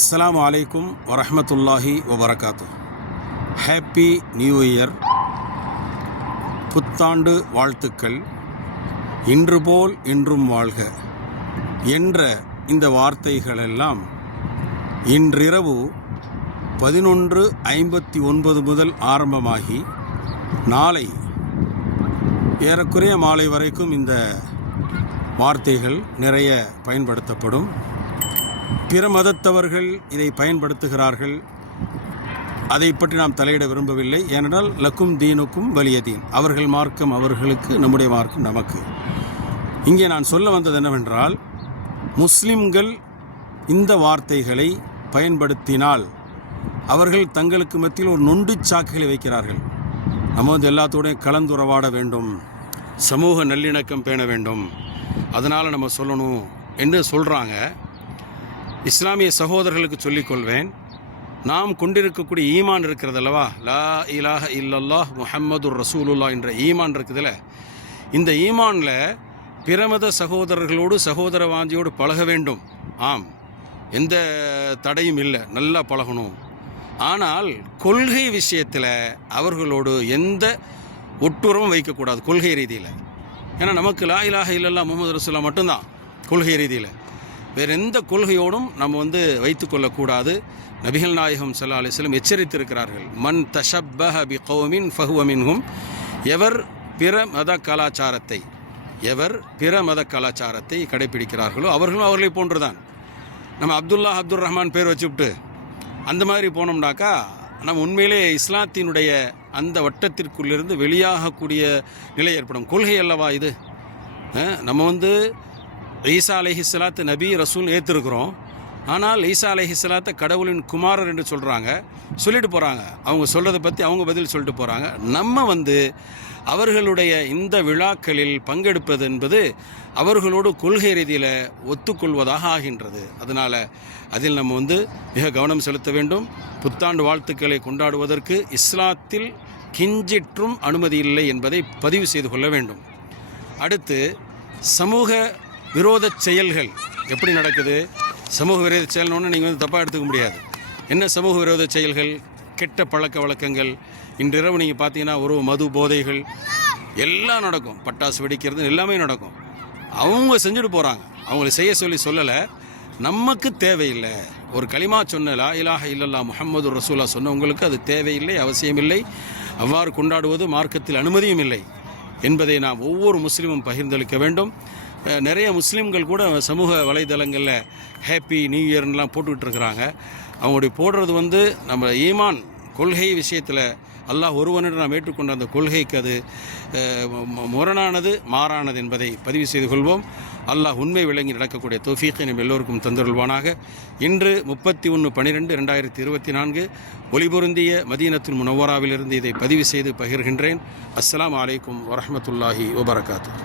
அஸ்ஸலாமு அலைக்கும் வரஹ்மத்துல்லாஹி வபரகாத்து. ஹாப்பி நியூ இயர், புத்தாண்டு வாழ்த்துக்கள். இன்று போல் இன்றும் வாழ்க என்ற இந்த வார்த்தைகளெல்லாம் இன்றிரவு 11:59 முதல் ஆரம்பமாகி நாளை ஏறக்குறைய மாலை வரைக்கும் இந்த வார்த்தைகள் நிறைய பயன்படுத்தப்படும். பிற மதத்தவர்கள் இதை பயன்படுத்துகிறார்கள். அதை பற்றி நாம் தலையிட விரும்பவில்லை. ஏனென்றால் லக்கும் தீனுக்கும் வலிய தீன், அவர்கள் மார்க்கம் அவர்களுக்கு, நம்முடைய மார்க்கம் நமக்கு. இங்கே நான் சொல்ல வந்தது என்னவென்றால், முஸ்லிம்கள் இந்த வார்த்தைகளை பயன்படுத்தினால் அவர்கள் தங்களுக்கு மத்தியில் ஒரு நொண்டு சாக்குகளை வைக்கிறார்கள். நம்ம எல்லாத்தோடையும் கலந்துறவாட வேண்டும், சமூக நல்லிணக்கம் பேண வேண்டும், அதனால் நம்ம சொல்லணும் என்று சொல்கிறாங்க. இஸ்லாமிய சகோதரர்களுக்கு சொல்லிக்கொள்வேன், நாம் கொண்டிருக்கக்கூடிய ஈமான் இருக்கிறதல்லவா, லா இலாஹ இல்லல்லாஹ் முஹம்மதுர் ரசூலுல்லாஹ் என்ற ஈமான் இருக்குதுல்ல, இந்த ஈமானில் பிரமத சகோதரர்களோடு சகோதர வாஞ்சியோடு பழக வேண்டும். ஆம், எந்த தடையும் இல்லை, நல்லா பழகணும். ஆனால் கொள்கை விஷயத்தில் அவர்களோடு எந்த ஒட்டுறவும் வைக்கக்கூடாது கொள்கை ரீதியில். ஏன்னா நமக்கு லா இலாஹ இல்லல்லாஹ் முஹம்மது ரசூலுல்லாஹ் மட்டும்தான் கொள்கை ரீதியில். வேறு எந்த கொள்கையோடும் நம்ம வைத்துக்கொள்ளக்கூடாது. நபிகள் நாயகம் ஸல்லல்லாஹு அலைஹி வஸல்லம் எச்சரித்திருக்கிறார்கள், மன் தஷப்பஹ பி கௌமின் ஃபஹுவ மின்ஹும். எவர் பிற மத கலாச்சாரத்தை கடைப்பிடிக்கிறார்களோ அவர்களும் அவர்களை போன்றுதான். நம்ம அப்துல் ரஹ்மான் பேர் வச்சுவிட்டு அந்த மாதிரி போனோம்னாக்கா நம்ம உண்மையிலே இஸ்லாத்தினுடைய அந்த வட்டத்திற்குள்ளிருந்து வெளியாகக்கூடிய நிலை ஏற்படும். கொள்கை அல்லவா இது. நம்ம ஈசா அலைஹிஸ்ஸலாத்து நபி ரசூல் ஏற்றிருக்கிறோம். ஆனால் ஈசா அலைஹிஸ்ஸலாத்தை கடவுளின் குமாரர் என்று சொல்லிட்டு போகிறாங்க. அவங்க சொல்கிறத பற்றி அவங்க பதில் சொல்லிட்டு போகிறாங்க. நம்ம அவர்களுடைய இந்த விழாக்களில் பங்கெடுப்பது என்பது அவர்களோடு கொள்கை ரீதியில் ஒத்துக்கொள்வதாக ஆகின்றது. அதனால் அதில் நம்ம மிக கவனம் செலுத்த வேண்டும். புத்தாண்டு வாழ்த்துக்களை கொண்டாடுவதற்கு இஸ்லாத்தில் கிஞ்சிற்றும் அனுமதி இல்லை என்பதை பதிவு செய்து கொள்ள வேண்டும். அடுத்து, சமூக விரோத செயல்கள் எப்படி நடக்குது? சமூக விரோத செயல்னு நீங்கள் தப்பாக எடுத்துக்க முடியாது. என்ன சமூக விரோத செயல்கள்? கெட்ட பழக்க வழக்கங்கள். இன்றிரவு நீங்கள் பார்த்தீங்கன்னா ஒரு மது போதைகள் எல்லாம் நடக்கும். பட்டாசு வெடிக்கிறது எல்லாமே நடக்கும். அவங்க செஞ்சுட்டு போகிறாங்க. அவங்களை செய்ய சொல்லலை. நமக்கு தேவையில்லை. ஒரு களிமா சொன்ன லா இலாஹ இல்லல்லாஹ் முஹம்மதுர் ரசூலுல்லாஹ் சொன்னவங்களுக்கு அது தேவையில்லை, அவசியமில்லை. அவ்வாறு கொண்டாடுவது மார்க்கத்தில் அனுமதியும் இல்லை என்பதை நாம் ஒவ்வொரு முஸ்லீமும் பகிர்ந்தளிக்க வேண்டும். நிறைய முஸ்லீம்கள் கூட சமூக வலைதளங்களில் ஹாப்பி நியூ இயர்லாம் போட்டுக்கிட்டு இருக்கிறாங்க. அவங்களுடைய போடுறது நம்ம ஈமான் கொள்கை விஷயத்தில் அல்லாஹ் ஒருவனிடம் நாம் ஏற்றுக்கொண்ட அந்த கொள்கைக்கு அது முரணானது, மாறானது என்பதை பதிவு செய்து கொள்வோம். அல்லாஹ் உண்மை விளங்கி நடக்கக்கூடிய தௌஃபீக்கை நம் எல்லோருக்கும் தந்தருள்வானாக. இன்று 31/12/2024 ஒளிபொருந்திய மதீனத்துல் முனவ்வராவிலிருந்து இதை பதிவு செய்து பகிர்கின்றேன். அஸ்ஸலாமு அலைக்கும் வரஹ்மத்துல்லாஹி வபரகாத்துஹு.